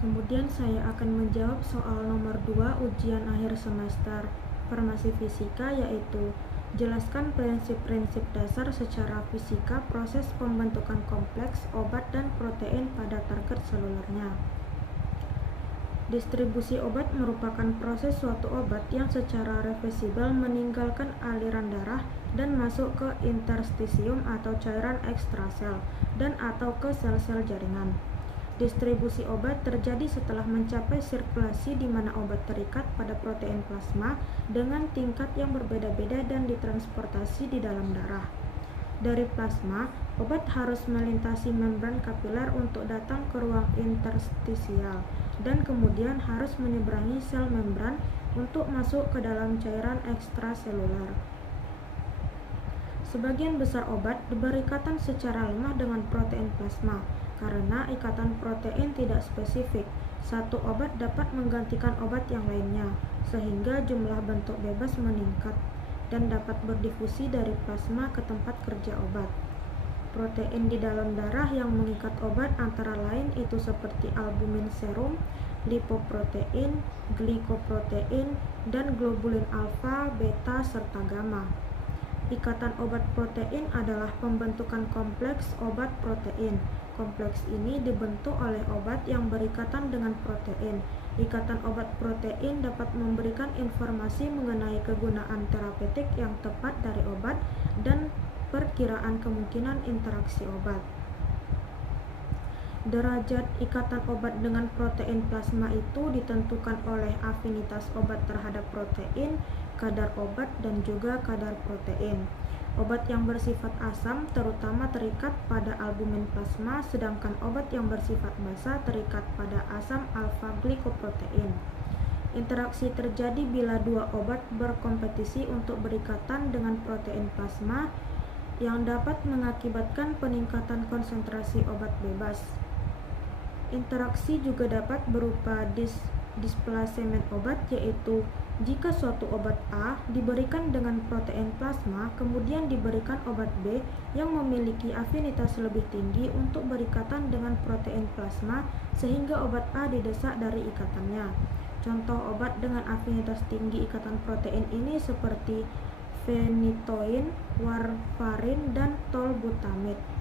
Kemudian saya akan menjawab soal nomor 2 ujian akhir semester Farmasi Fisika, yaitu jelaskan prinsip-prinsip dasar secara fisika proses pembentukan kompleks obat dan protein pada target selulernya. Distribusi obat merupakan proses suatu obat yang secara reversibel meninggalkan aliran darah dan masuk ke interstisium atau cairan ekstrasel dan atau ke sel-sel jaringan. Distribusi obat terjadi setelah mencapai sirkulasi di mana obat terikat pada protein plasma dengan tingkat yang berbeda-beda dan ditransportasi di dalam darah. Dari plasma, obat harus melintasi membran kapiler untuk datang ke ruang interstisial dan kemudian harus menyeberangi sel membran untuk masuk ke dalam cairan ekstraseluler. Sebagian besar obat diberi ikatan secara lemah dengan protein plasma. Karena ikatan protein tidak spesifik, satu obat dapat menggantikan obat yang lainnya, sehingga jumlah bentuk bebas meningkat dan dapat berdifusi dari plasma ke tempat kerja obat. Protein di dalam darah yang mengikat obat antara lain itu seperti albumin serum, lipoprotein, glikoprotein, dan globulin alfa, beta, serta gamma. Ikatan obat protein adalah pembentukan kompleks obat protein. Kompleks ini dibentuk oleh obat yang berikatan dengan protein. Ikatan obat protein dapat memberikan informasi mengenai kegunaan terapeutik yang tepat dari obat dan perkiraan kemungkinan interaksi obat. Derajat ikatan obat dengan protein plasma itu ditentukan oleh afinitas obat terhadap protein, kadar obat, dan juga kadar protein. Obat yang bersifat asam terutama terikat pada albumin plasma, sedangkan obat yang bersifat basa terikat pada asam alfa-glikoprotein. Interaksi terjadi bila dua obat berkompetisi untuk berikatan dengan protein plasma yang dapat mengakibatkan peningkatan konsentrasi obat bebas. Interaksi juga dapat berupa displasemen obat, yaitu jika suatu obat A diberikan dengan protein plasma, kemudian diberikan obat B yang memiliki afinitas lebih tinggi untuk berikatan dengan protein plasma sehingga obat A didesak dari ikatannya. Contoh obat dengan afinitas tinggi ikatan protein ini seperti phenytoin, warfarin, dan tolbutamide.